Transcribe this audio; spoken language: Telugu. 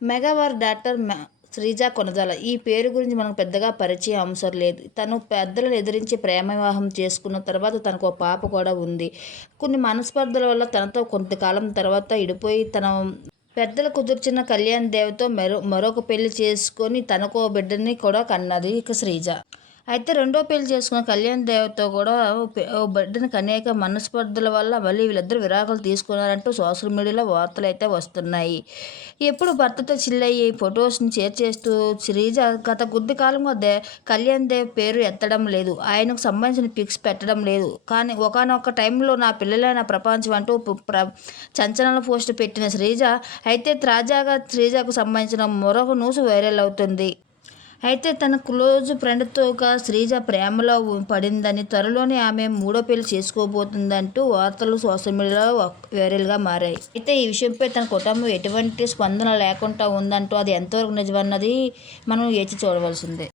మెగావార్ డాక్టర్ శ్రీజ కొనజాల. ఈ పేరు గురించి మనకు పెద్దగా పరిచయం అవసరం లేదు. తను పెద్దలను ఎదిరించి ప్రేమ వివాహం చేసుకున్న తర్వాత తనకు ఒక పాప కూడా ఉంది. కొన్ని మనస్పర్ధల వల్ల తనతో కొంతకాలం తర్వాత ఇడిపోయి తన పెద్దలు కుదుర్చిన కళ్యాణ్ దేవ్తో మరో మరొక పెళ్ళి చేసుకొని తనకు బిడ్డని కూడా కన్నది ఇక శ్రీజ. అయితే రెండో పెళ్ళి చేసుకున్న కళ్యాణ్ దేవ్తో కూడా ఓ అనేక మనస్పర్ధల వల్ల మళ్ళీ వీళ్ళిద్దరు విరాకులు తీసుకున్నారంటూ సోషల్ మీడియాలో వార్తలు అయితే వస్తున్నాయి. ఎప్పుడు భర్తతో చిల్లయ్యి ఫొటోస్ని షేర్ చేస్తూ శ్రీజ గత కొద్ది కాలంగా దే కళ్యాణ్ దేవ్ పేరు ఎత్తడం లేదు. ఆయనకు సంబంధించిన పిక్స్ పెట్టడం లేదు. కానీ ఒకనొక టైంలో నా పిల్లలైన ప్రపంచం అంటూ ప్ర చంచలన పోస్ట్ పెట్టిన శ్రీజ అయితే తాజాగా శ్రీజకు సంబంధించిన మరొక న్యూస్ వైరల్ అవుతుంది. అయితే తన క్లోజ్ ఫ్రెండ్తోగా శ్రీజ ప్రేమలో పడిందని త్వరలోనే ఆమె మూడో పెళ్ళి చేసుకోబోతుందంటూ వార్తలు సోషల్ మీడియాలో వైరల్గా మారాయి. అయితే ఈ విషయంపై తన కుటుంబం ఎటువంటి స్పందన లేకుండా ఉందంటూ అది ఎంతవరకు నిజమన్నది మనం వేచి చూడవలసిందే.